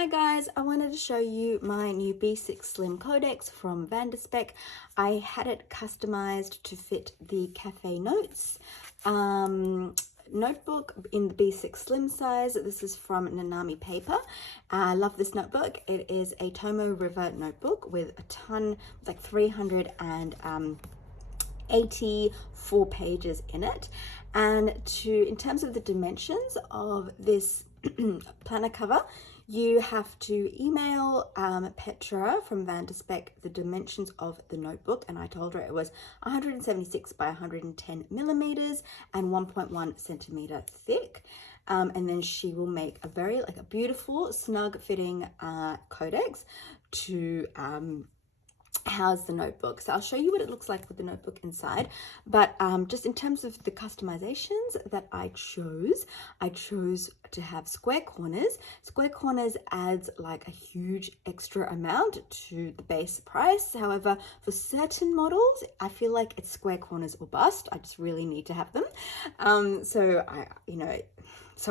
Hi guys, I wanted to show you my new B6 Slim Codex from VDS. I had it customized to fit the Cafe Notes notebook in the B6 Slim size. This is from Nanami Paper. I love this notebook. It is a Tomo River notebook with a ton, like 384 pages in it. And in terms of the dimensions of this planner cover, you have to email Petra from VDS the dimensions of the notebook, and I told her it was 176 by 110 millimeters and 1.1 centimeter thick. And then she will make a beautiful snug fitting codex to house the notebook. So I'll show you what it looks like with the notebook inside, but just in terms of the customizations that I chose to have square corners. Square corners adds like a huge extra amount to the base price. However, for certain models, I feel like it's square corners or bust. I just really need to have them. So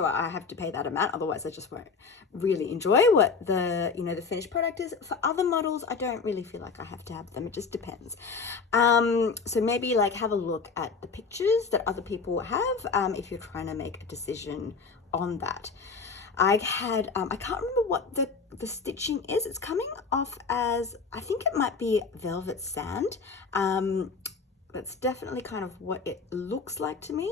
I have to pay that amount, otherwise I just won't really enjoy what the finished product is. For other models, I don't really feel like I have to have them. It just depends. So maybe like have a look at the pictures that other people have if you're trying to make a decision on that. I can't remember what the stitching is. It's coming off as, I think it might be velvet sand. That's definitely kind of what it looks like to me.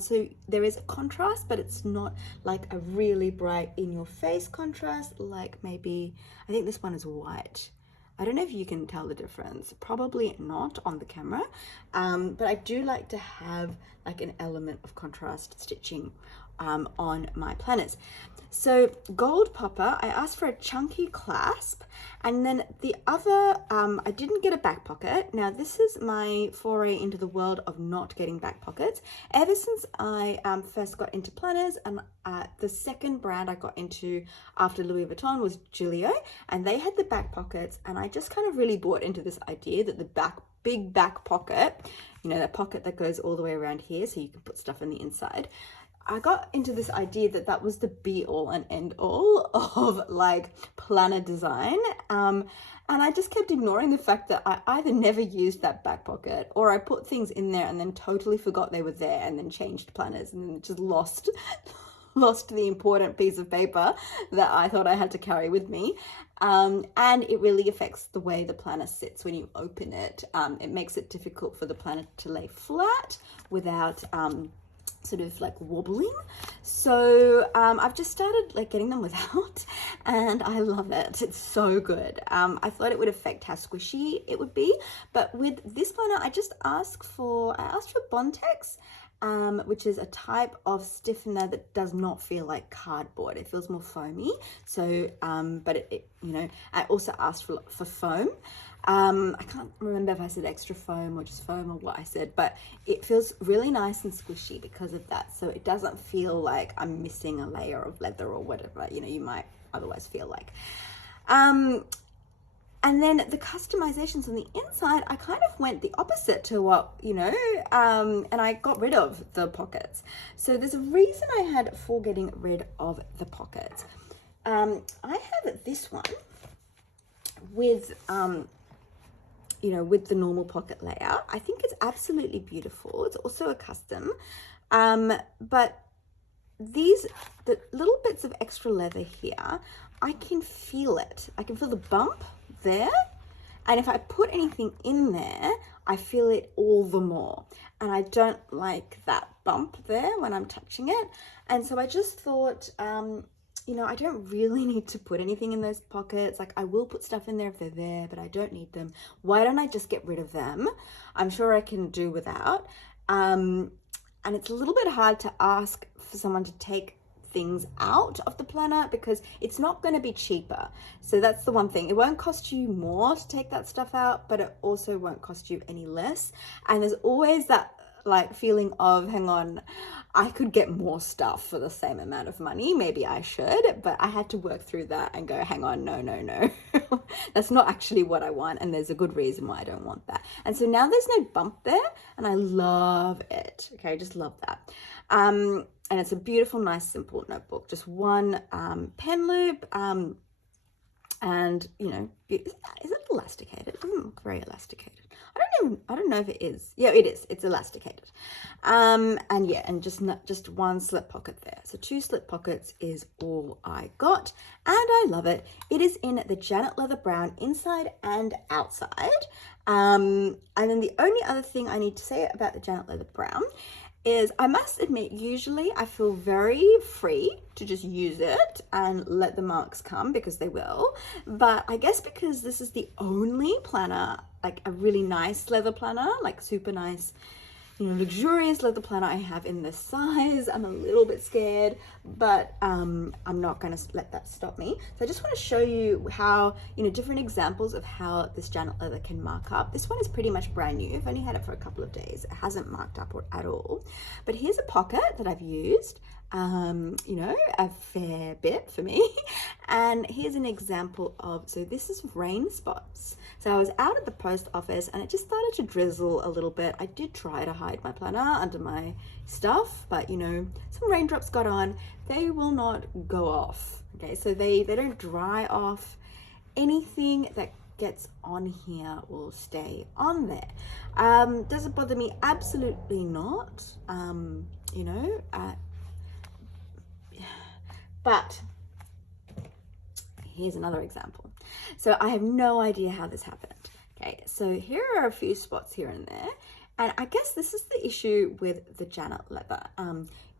So there is a contrast, but it's not like a really bright in your face contrast, like maybe, I think this one is white. I don't know if you can tell the difference, probably not on the camera, but I do like to have like an element of contrast stitching on my planners. So gold popper, I asked for a chunky clasp, and then the other, I didn't get a back pocket. Now this is my foray into the world of not getting back pockets. Ever since I first got into planners, and the second brand I got into after Louis Vuitton was Giulio, and they had the back pockets, and I just kind of really bought into this idea that the big back pocket, that pocket that goes all the way around here so you can put stuff in the inside. I got into this idea that was the be all and end all of like planner design. And I just kept ignoring the fact that I either never used that back pocket, or I put things in there and then totally forgot they were there and then changed planners and then just lost the important piece of paper that I thought I had to carry with me. And it really affects the way the planner sits when you open it. It makes it difficult for the planner to lay flat without sort of like wobbling. So I've just started like getting them without, and I love it. It's so good. I thought it would affect how squishy it would be, but with this planner I asked for Bontex, which is a type of stiffener that does not feel like cardboard. It feels more foamy. So but I also asked for foam. I can't remember if I said extra foam or just foam or what I said, but it feels really nice and squishy because of that. So it doesn't feel like I'm missing a layer of leather or whatever, you might otherwise feel like. And then the customizations on the inside, I kind of went the opposite to what, and I got rid of the pockets. So there's a reason I had for getting rid of the pockets. I have this one with, with the normal pocket layout. I think it's absolutely beautiful. It's also a custom, but the little bits of extra leather here, I can feel it. I can feel the bump there, and if I put anything in there, I feel it all the more, and I don't like that bump there when I'm touching it. And so I just thought, I don't really need to put anything in those pockets. Like, I will put stuff in there if they're there, but I don't need them. Why don't I just get rid of them? I'm sure I can do without. And it's a little bit hard to ask for someone to take things out of the planner because it's not going to be cheaper. So that's the one thing. It won't cost you more to take that stuff out, but it also won't cost you any less. And there's always that like feeling of, hang on, I could get more stuff for the same amount of money. Maybe I should, but I had to work through that and go, hang on, no. That's not actually what I want, and there's a good reason why I don't want that. And so now there's no bump there, and I love it. Okay, I just love that. And it's a beautiful, nice, simple notebook. Just one pen loop, And, you know, is it elasticated? It doesn't look very elasticated. I don't know if it is. Yeah, it is. It's elasticated. And yeah, and just one slip pocket there. So 2 slip pockets is all I got, and I love it. It is in the Janet Leather Brown inside and outside. And then the only other thing I need to say about the Janet Leather Brown is, I must admit, usually I feel very free to just use it and let the marks come, because they will. But I guess because this is the only planner, like a really nice leather planner, like super nice, you know, luxurious leather planner I have in this size, I'm a little bit scared, but I'm not going to let that stop me. So I just want to show you how, you know, different examples of how this Janet leather can mark up. This one is pretty much brand new. I've only had it for a couple of days. It hasn't marked up at all. But here's a pocket that I've used, you know, a fair bit for me. And here's an example of, so this is rain spots. So I was out at the post office and it just started to drizzle a little bit. I did try to hide my planner under my stuff, but you know, some raindrops got on. They will not go off. Okay, so they don't dry off. Anything that gets on here will stay on there. Does it bother me? Absolutely not. You know, but here's another example. So I have no idea how this happened. Okay, so here are a few spots here and there. And I guess this is the issue with the Janet leather.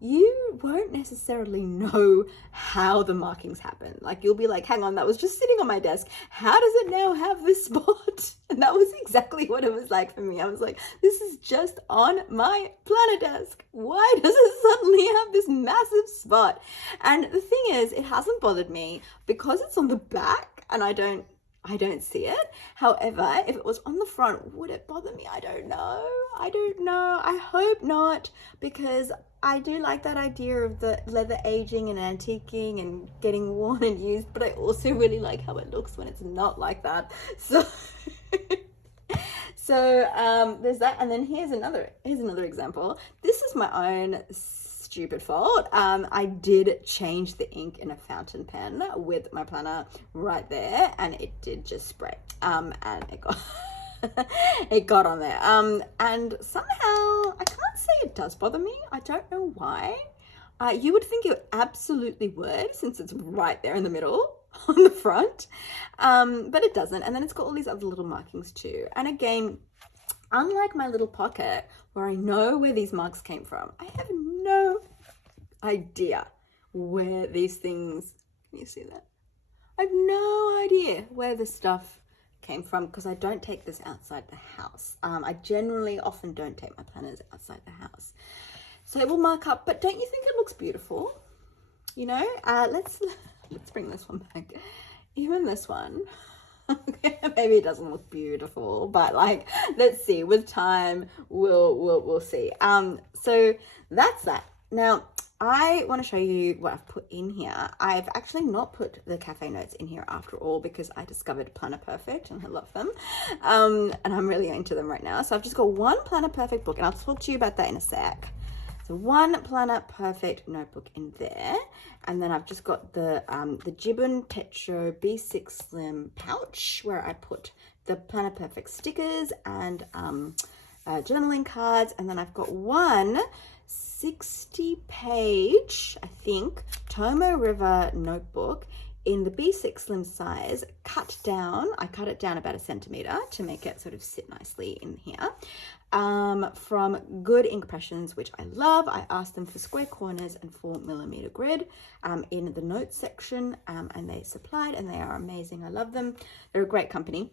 You won't necessarily know how the markings happen. Like, you'll be like, hang on, that was just sitting on my desk. How does it now have this spot? And that was exactly what it was like for me. I was like, this is just on my planner desk. Why does it suddenly have this massive spot? And the thing is, it hasn't bothered me because it's on the back and I don't see it. However, if it was on the front, would it bother me? I don't know. I hope not, because I do like that idea of the leather aging and antiquing and getting worn and used, but I also really like how it looks when it's not like that. So there's that. And then here's another example. This is my own stupid fault. I did change the ink in a fountain pen with my planner right there, and it did just spray, and it got it got on there, and somehow I can't say it does bother me. I don't know why. You would think it absolutely would, since it's right there in the middle on the front, but it doesn't. And then it's got all these other little markings too. And again, unlike my little pocket where I know where these marks came from, I have no idea where these things, can you see that? I have no idea where this stuff came from, because I don't take this outside the house. I generally often don't take my planners outside the house. So it will mark up, but don't you think it looks beautiful? You know, let's bring this one back. Even this one. Maybe it doesn't look beautiful, but like, let's see, with time we'll see. So that's that. Now I want to show you what I've put in here. I've actually not put the cafe notes in here after all, because I discovered Planner Perfect and I love them, and I'm really into them right now. So I've just got one Planner Perfect book, and I'll talk to you about that in a sec. So one Planner Perfect notebook in there, and then I've just got the Jibbon Petro B6 Slim pouch where I put the Planner Perfect stickers and journaling cards, and then I've got one 60-page, I think, Tomo River notebook in the B6 Slim size, cut down. I cut it down about 1 centimeter to make it sort of sit nicely in here, from Good Impressions, which I love. I asked them for square corners and 4mm grid in the notes section, and they supplied, and they are amazing. I love them. They're a great company.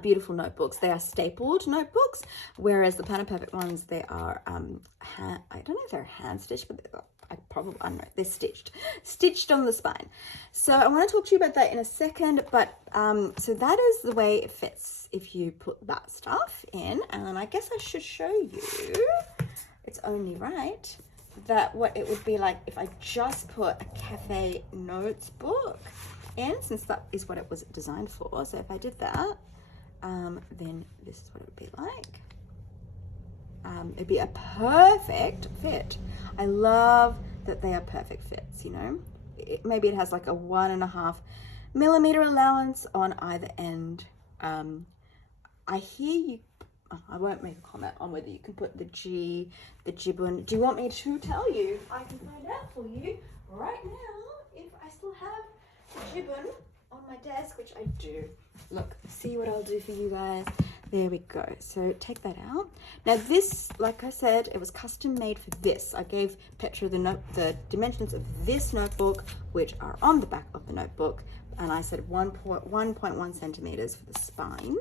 Beautiful notebooks. They are stapled notebooks, whereas the Planner Perfect ones, they are I don't know if they're hand stitched, but I don't know, they're stitched on the spine. So I want to talk to you about that in a second, but so that is the way it fits if you put that stuff in. And I guess I should show you, it's only right, that what it would be like if I just put a cafe notes book in, since that is what it was designed for. So if I did that, then this is what it would be like. It'd be a perfect fit. I love that they are perfect fits, you know. Maybe it has like a 1.5 millimeter allowance on either end. I hear you. Oh, I won't make a comment on whether you can put the jibbon. Do you want me to tell you? I can find out for you right now if I still have the jibbon on my desk, which I do. Look, see what I'll do for you guys. There we go. So take that out. Now this, like I said, it was custom made for this. I gave Petra the dimensions of this notebook, which are on the back of the notebook. And I said 1.1 centimeters for the spine.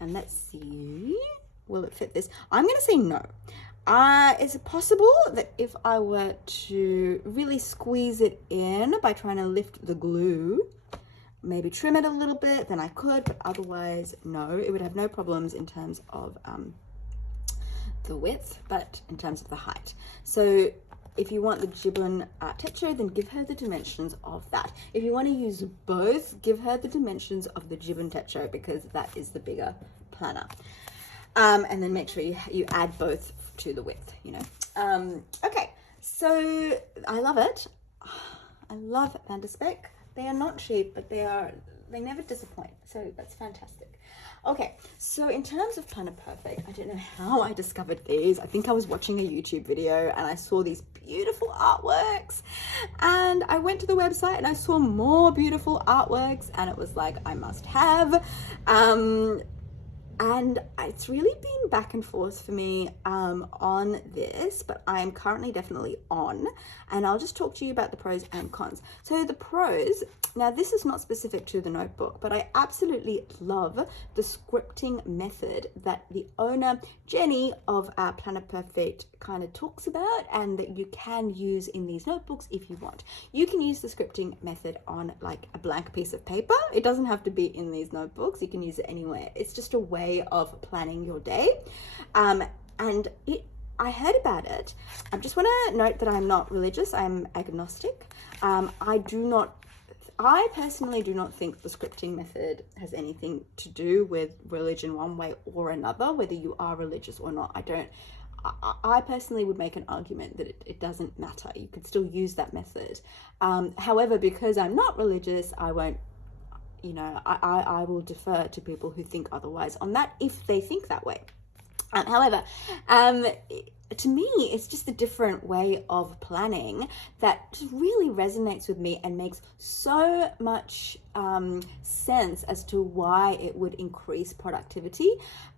And let's see, will it fit this? I'm going to say no. Is it possible that if I were to really squeeze it in by trying to lift the glue, maybe trim it a little bit, then I could, but otherwise, no. It would have no problems in terms of the width, but in terms of the height. So if you want the jibbon techo, then give her the dimensions of that. If you want to use both, give her the dimensions of the jibbon techo, because that is the bigger planner. And then make sure you add both to the width, you know. Okay, so I love it. I love Vanderspec. They are not cheap, but they never disappoint. So that's fantastic. Okay, so in terms of Planner Perfect, I don't know how I discovered these. I think I was watching a YouTube video and I saw these beautiful artworks, and I went to the website and I saw more beautiful artworks, and it was like, I must have. And it's really been back and forth for me on this, but I'm currently definitely on, and I'll just talk to you about the pros and cons. So the pros, now this is not specific to the notebook, but I absolutely love the scripting method that the owner, Jenny, of Planner Perfect kind of talks about, and that you can use in these notebooks if you want. You can use the scripting method on like a blank piece of paper. It doesn't have to be in these notebooks. You can use it anywhere. It's just a way of planning your day. I heard about it. I just want to note that I'm not religious. I'm agnostic. I personally do not think the scripting method has anything to do with religion one way or another, whether you are religious or not. I personally would make an argument that it doesn't matter. You could still use that method. However, because I'm not religious, I won't, you know, I will defer to people who think otherwise on that if they think that way. However, to me, it's just a different way of planning that just really resonates with me and makes so much sense as to why it would increase productivity.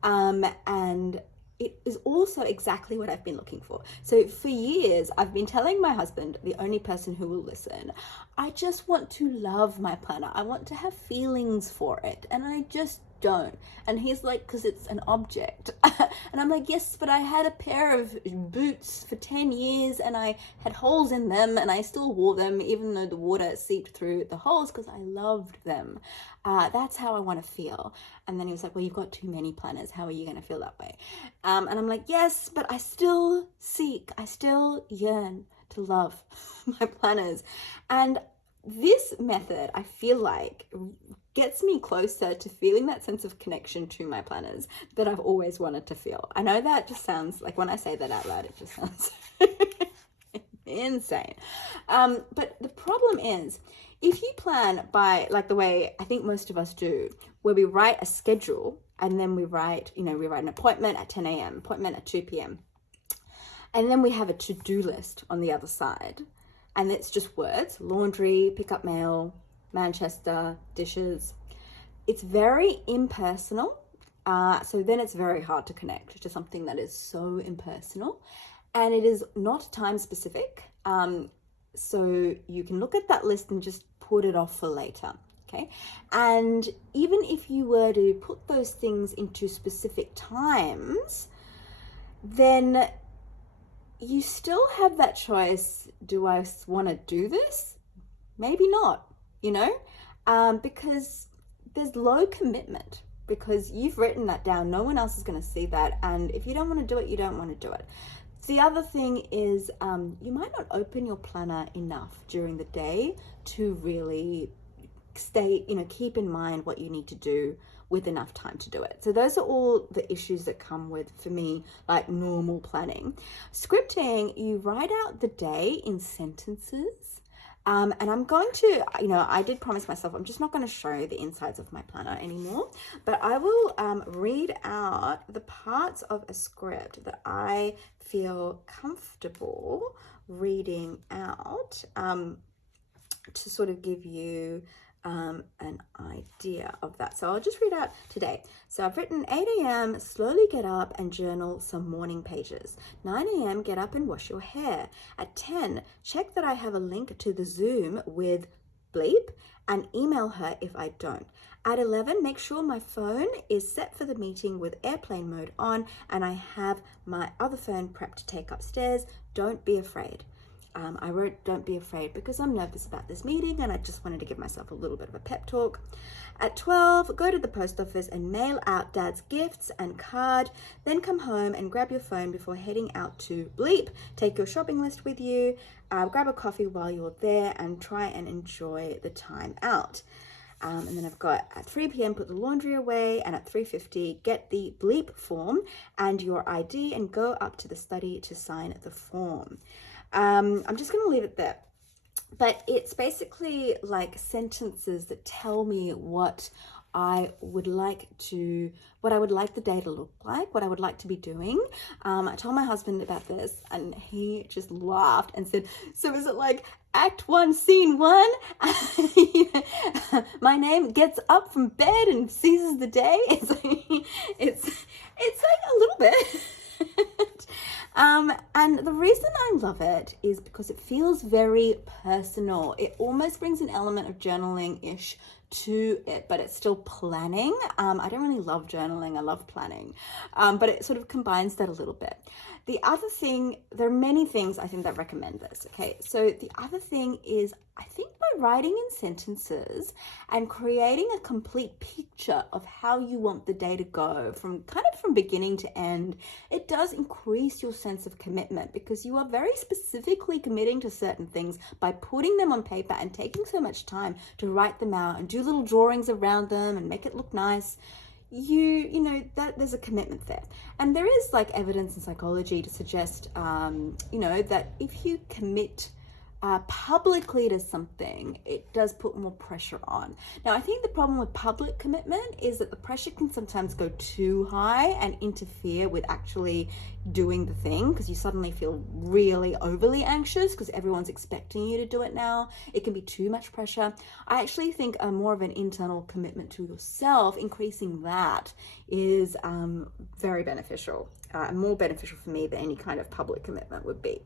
And it is also exactly what I've been looking for. So for years, I've been telling my husband, the only person who will listen, I just want to love my planner. I want to have feelings for it. And I just don't. And he's like, because it's an object. And I'm like, yes, but I had a pair of boots for 10 years and I had holes in them and I still wore them even though the water seeped through the holes because I loved them. That's how I want to feel. And then he was like, well, you've got too many planners. How are you going to feel that way? And I'm like, yes, but I still yearn to love my planners. And this method, I feel like, gets me closer to feeling that sense of connection to my planners that I've always wanted to feel. I know that just sounds like, when I say that out loud, it just sounds insane. But the problem is, if you plan by like the way I think most of us do, where we write a schedule and then we write an appointment at 10 a.m., appointment at 2 p.m. And then we have a to-do list on the other side. And it's just words: laundry, pick up mail, Manchester, dishes. It's very impersonal. So then it's very hard to connect to something that is so impersonal. And it is not time specific. So you can look at that list and just put it off for later. Okay. And even if you were to put those things into specific times, then you still have that choice. Do I want to do this? Maybe not, because there's low commitment, because you've written that down. No one else is going to see that. And if you don't want to do it, you don't want to do it. The other thing is you might not open your planner enough during the day to really keep in mind what you need to do with enough time to do it. So those are all the issues that come with, for me, like normal planning. Scripting, you write out the day in sentences. And I'm going to, I did promise myself I'm just not going to show the insides of my planner anymore, but I will read out the parts of a script that I feel comfortable reading out to sort of give you an idea of that. So I'll just read out today. So I've written 8 a.m. slowly get up and journal some morning pages. 9 a.m. get up and wash your hair. At 10 check that I have a link to the Zoom with bleep and email her if I don't. At 11 make sure my phone is set for the meeting with airplane mode on and I have my other phone prepped to take upstairs. Don't be afraid. I wrote don't be afraid because I'm nervous about this meeting and I just wanted to give myself a little bit of a pep talk. At 12, go to the post office and mail out Dad's gifts and card, then come home and grab your phone before heading out to bleep. Take your shopping list with you, grab a coffee while you're there and try and enjoy the time out. And then I've got at 3 p.m. put the laundry away, and at 3:50 get the bleep form and your ID and go up to the study to sign the form. I'm just going to leave it there, but it's basically like sentences that tell me what I would like the day to look like, what I would like to be doing. I told my husband about this and he just laughed and said, so is it like act 1, scene 1? My name gets up from bed and seizes the day. It's like a little bit. And the reason I love it is because it feels very personal. It almost brings an element of journaling-ish to it, but it's still planning. I don't really love journaling, I love planning, but it sort of combines that a little bit. The other thing, there are many things I think that recommend this, okay? So the other thing is, I think by writing in sentences and creating a complete picture of how you want the day to go from beginning to end, it does increase your sense of commitment because you are very specifically committing to certain things by putting them on paper and taking so much time to write them out and do little drawings around them and make it look nice. You know that there's a commitment there, and there is like evidence in psychology to suggest that if you commit publicly to something, it does put more pressure on. Now, I think the problem with public commitment is that the pressure can sometimes go too high and interfere with actually doing the thing because you suddenly feel really overly anxious because everyone's expecting you to do it now. It can be too much pressure. I actually think more of an internal commitment to yourself, increasing that is very beneficial, more beneficial for me than any kind of public commitment would be.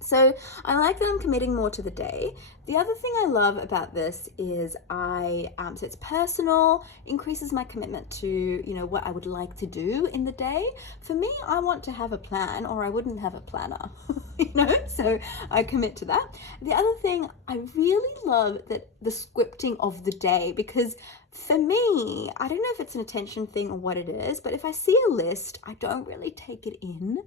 So I like that I'm committing more to the day. The other thing I love about this is so it's personal, increases my commitment to, what I would like to do in the day. For me, I want to have a plan or I wouldn't have a planner, so I commit to that. The other thing, I really love that the scripting of the day, because for me, I don't know if it's an attention thing or what it is, but if I see a list, I don't really take it in.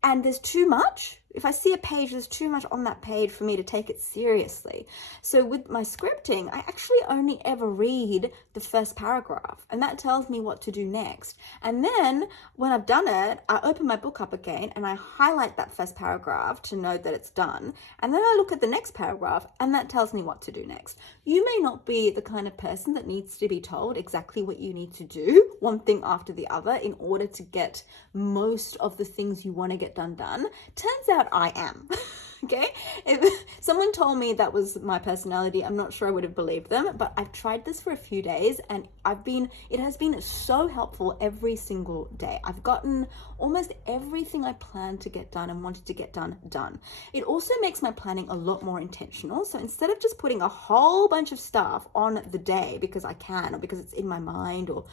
And there's too much. If I see a page, there's too much on that page for me to take it seriously. So with my scripting, I actually only ever read the first paragraph, and that tells me what to do next. And then when I've done it, I open my book up again and I highlight that first paragraph to know that it's done. And then I look at the next paragraph and that tells me what to do next. You may not be the kind of person that needs to be told exactly what you need to do, one thing after the other, in order to get most of the things you want to get done. Turns out I am. Okay, if someone told me that was my personality, I'm not sure I would have believed them, but I've tried this for a few days and it has been so helpful every single day. I've gotten almost everything I planned to get done and wanted to get done. It also makes my planning a lot more intentional. So instead of just putting a whole bunch of stuff on the day because I can, or because it's in my mind, or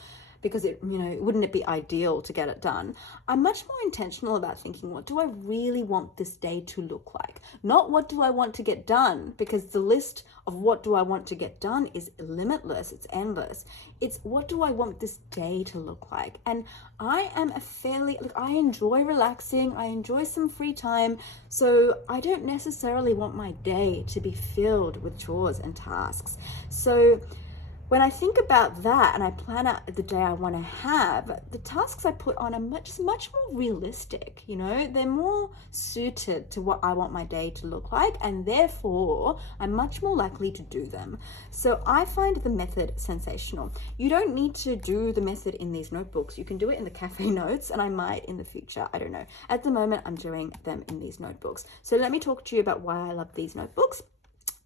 because wouldn't it be ideal to get it done? I'm much more intentional about thinking, what do I really want this day to look like? Not what do I want to get done, because the list of what do I want to get done is limitless, it's endless. It's what do I want this day to look like? And I enjoy relaxing, I enjoy some free time, so I don't necessarily want my day to be filled with chores and tasks. So when I think about that and I plan out the day I want to have, the tasks I put on are much more realistic, you know? They're more suited to what I want my day to look like, and therefore I'm much more likely to do them. So I find the method sensational. You don't need to do the method in these notebooks. You can do it in the cafe notes, and I might in the future, I don't know. At the moment, I'm doing them in these notebooks. So let me talk to you about why I love these notebooks.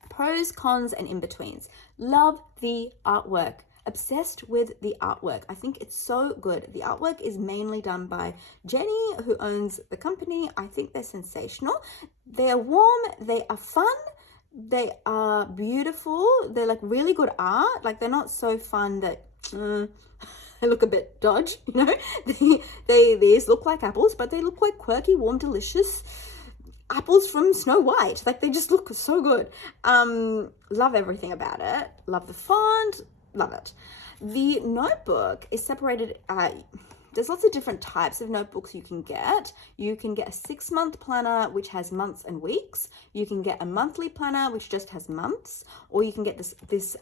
Pros, cons, and in-betweens. Love the artwork. Obsessed with the artwork. I think it's so good. The artwork is mainly done by Jenny, who owns the company. I think they're sensational. They are warm. They are fun. They are beautiful. They're like really good art. Like they're not so fun that they look a bit dodge, you know. These look like apples, but they look like quirky, warm, delicious apples from Snow White. Like they just look so good. Love everything about it. Love the font. Love it. The notebook is separated. There's lots of different types of notebooks you can get. You can get a 6-month planner, which has months and weeks. You can get a monthly planner, which just has months, or you can get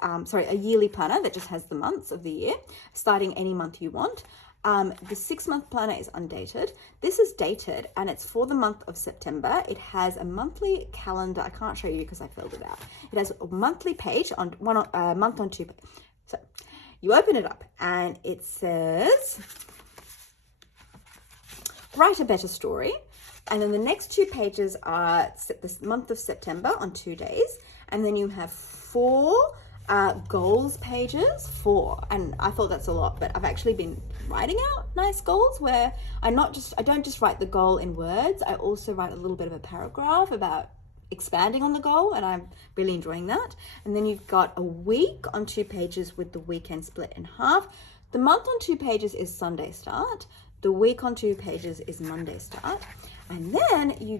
a yearly planner that just has the months of the year, starting any month you want. The 6-month planner is undated. This is dated and it's for the month of September. It has a monthly calendar. I can't show you because I filled it out. It has a monthly page on month on 2. So you open it up and it says, write a better story. And then the next 2 pages are this month of September on 2 days. And then you have 4 goals pages, 4, and I thought that's a lot, but I've actually been writing out nice goals where I don't just write the goal in words. I also write a little bit of a paragraph about expanding on the goal, and I'm really enjoying that. And then you've got a week on 2 pages with the weekend split in half. The month on 2 pages is Sunday start. The week on 2 pages is Monday start. And then you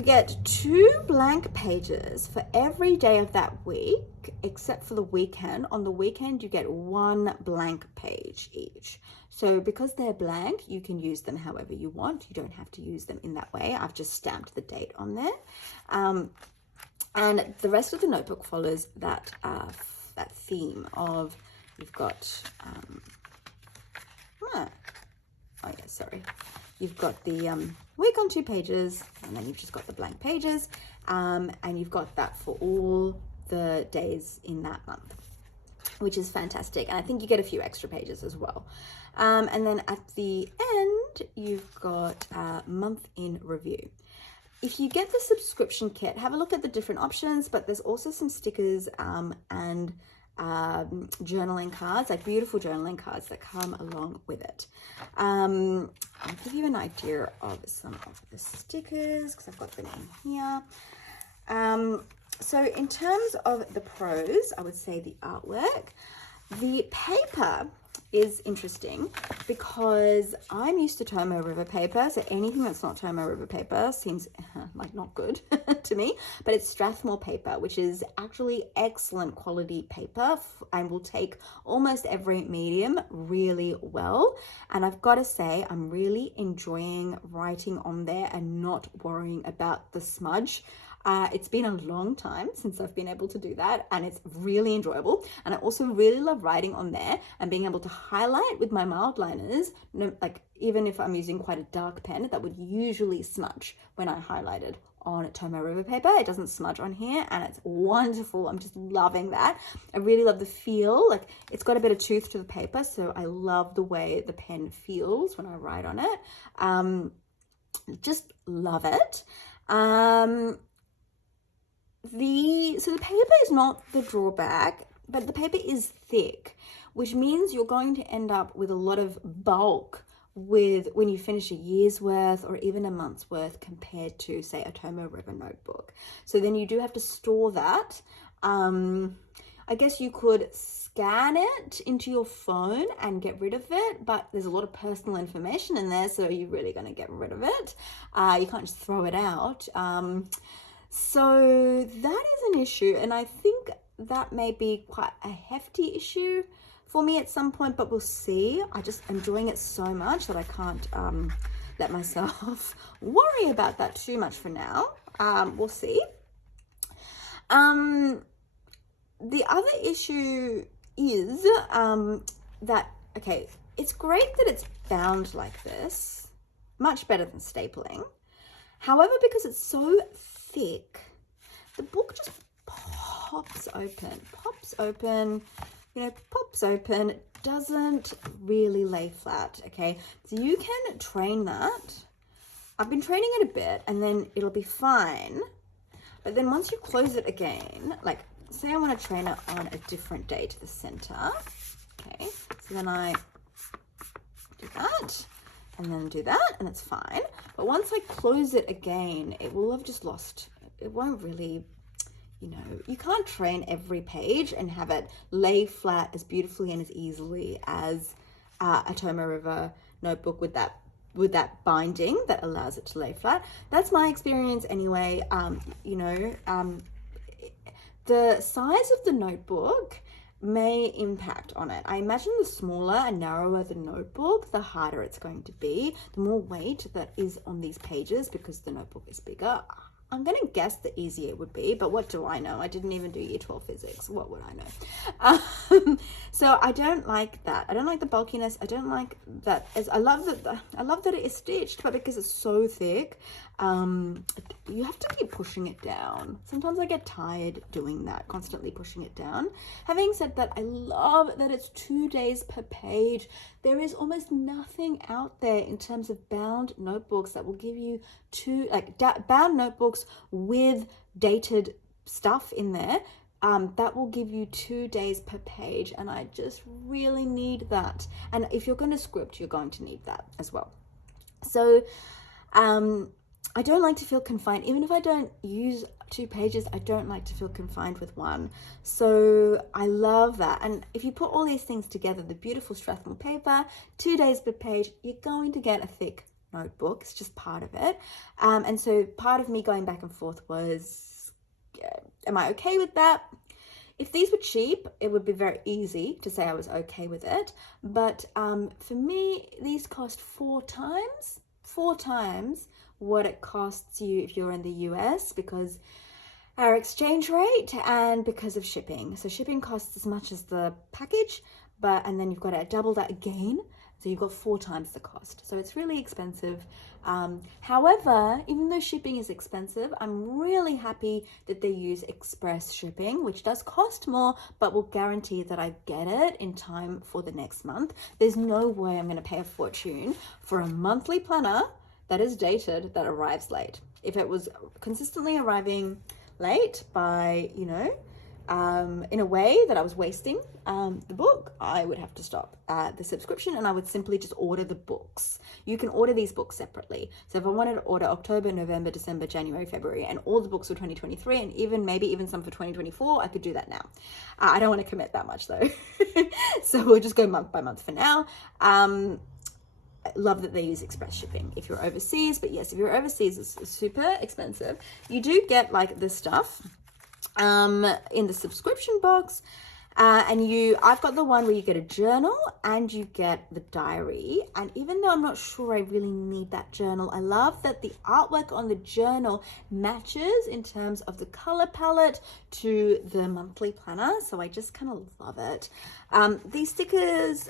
get 2 blank pages for every day of that week, except for the weekend. On the weekend, you get 1 blank page each. So because they're blank, you can use them however you want. You don't have to use them in that way. I've just stamped the date on there. And the rest of the notebook follows that theme of, you've got, you've got the week on 2 pages, and then you've just got the blank pages, and you've got that for all the days in that month, which is fantastic. And I think you get a few extra pages as well. And then at the end, you've got month in review. If you get the subscription kit, have a look at the different options, but there's also some stickers and journaling cards, like beautiful journaling cards that come along with it. I'll give you an idea of some of the stickers because I've got them in here. So in terms of the pros, I would say the artwork. The paper is interesting because I'm used to Tomo River paper, so anything that's not Tomo River paper seems like not good to me, but it's Strathmore paper, which is actually excellent quality paper and will take almost every medium really well. And I've got to say, I'm really enjoying writing on there and not worrying about the smudge. It's been a long time since I've been able to do that, and it's really enjoyable. And I also really love writing on there and being able to highlight with my mild liners, like even if I'm using quite a dark pen that would usually smudge when I highlighted on Tomo River paper. It doesn't smudge on here, and it's wonderful. I'm just loving that. I really love the feel. Like, it's got a bit of tooth to the paper, so I love the way the pen feels when I write on it. Just love it. So the paper is not the drawback, but the paper is thick, which means you're going to end up with a lot of bulk when you finish a year's worth or even a month's worth compared to, say, a Tomo River notebook. So then you do have to store that. I guess you could scan it into your phone and get rid of it, but there's a lot of personal information in there, so you're really going to get rid of it. You can't just throw it out. So that is an issue, and I think that may be quite a hefty issue for me at some point, but we'll see. I just am enjoying it so much that I can't let myself worry about that too much for now. We'll see. the other issue is that, okay, it's great that it's bound like this, much better than stapling. However, because it's so thick, the book just pops open, you know, pops open. It doesn't really lay flat, okay? So you can train that. I've been training it a bit, and then it'll be fine. But then once you close it again, like say I want to train it on a different day to the center, okay? So then I do that, and then do that, and it's fine. But once I close it again, it will have just lost, it won't really, you know, you can't train every page and have it lay flat as beautifully and as easily as a Toma River notebook with that binding that allows it to lay flat. That's my experience anyway. You know, the size of the notebook may impact on it. I imagine the smaller and narrower the notebook, the harder it's going to be, the more weight that is on these pages because the notebook is bigger. I'm going to guess the easier it would be, but what do I know? I didn't even do year 12 physics. What would I know? So I don't like that. I don't like the bulkiness. I don't like that. I love that it is stitched, but because it's so thick, you have to keep pushing it down. Sometimes I get tired doing that, constantly pushing it down. Having said that, I love that it's 2 days per page. There is almost nothing out there in terms of bound notebooks that will give you bound notebooks with dated stuff in there. That will give you 2 days per page, and I just really need that. And if you're going to script, you're going to need that as well. So I don't like to feel confined. Even if I don't use 2 pages, I don't like to feel confined with one. So I love that. And if you put all these things together, the beautiful Strathmore paper, 2 days per page, you're going to get a thick notebook. It's just part of it. And so part of me going back and forth was, am I okay with that? If these were cheap, it would be very easy to say I was okay with it. But for me, these cost 4 times what it costs you if you're in the US, because our exchange rate and because of shipping. So shipping costs as much as the package, and then you've got to double that again. So you've got 4 times the cost. So it's really expensive. However, even though shipping is expensive, I'm really happy that they use express shipping, which does cost more, but will guarantee that I get it in time for the next month. There's no way I'm going to pay a fortune for a monthly planner that is dated that arrives late. If it was consistently arriving late by, you know, in a way that I was wasting the book, I would have to stop the subscription and I would simply just order the books. You can order these books separately. So if I wanted to order October, November, December, January, February, and all the books for 2023, and maybe even some for 2024, I could do that now. I don't want to commit that much though. So we'll just go month by month for now. I love that they use express shipping if you're overseas, but yes, if you're overseas, it's super expensive. You do get like this stuff in the subscription box, and I've got the one where you get a journal and you get the diary. And even though I'm not sure I really need that journal, I love that the artwork on the journal matches in terms of the color palette to the monthly planner. So I just kind of love it. These stickers,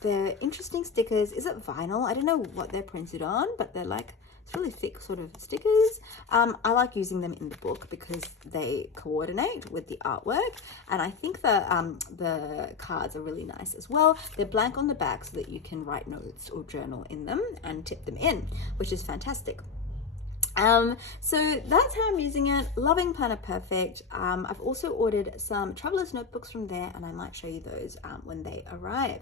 they're interesting stickers. Is it vinyl? I don't know what they're printed on, but they're like, it's really thick sort of stickers. I like using them in the book because they coordinate with the artwork, and I think the cards are really nice as well. They're blank on the back so that you can write notes or journal in them and tip them in, which is fantastic. So that's how I'm using it. Loving Planner Perfect. I've also ordered some traveler's notebooks from there, and I might show you those when they arrive.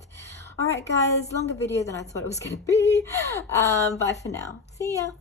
All right, guys, longer video than I thought it was going to be. Bye for now. See ya.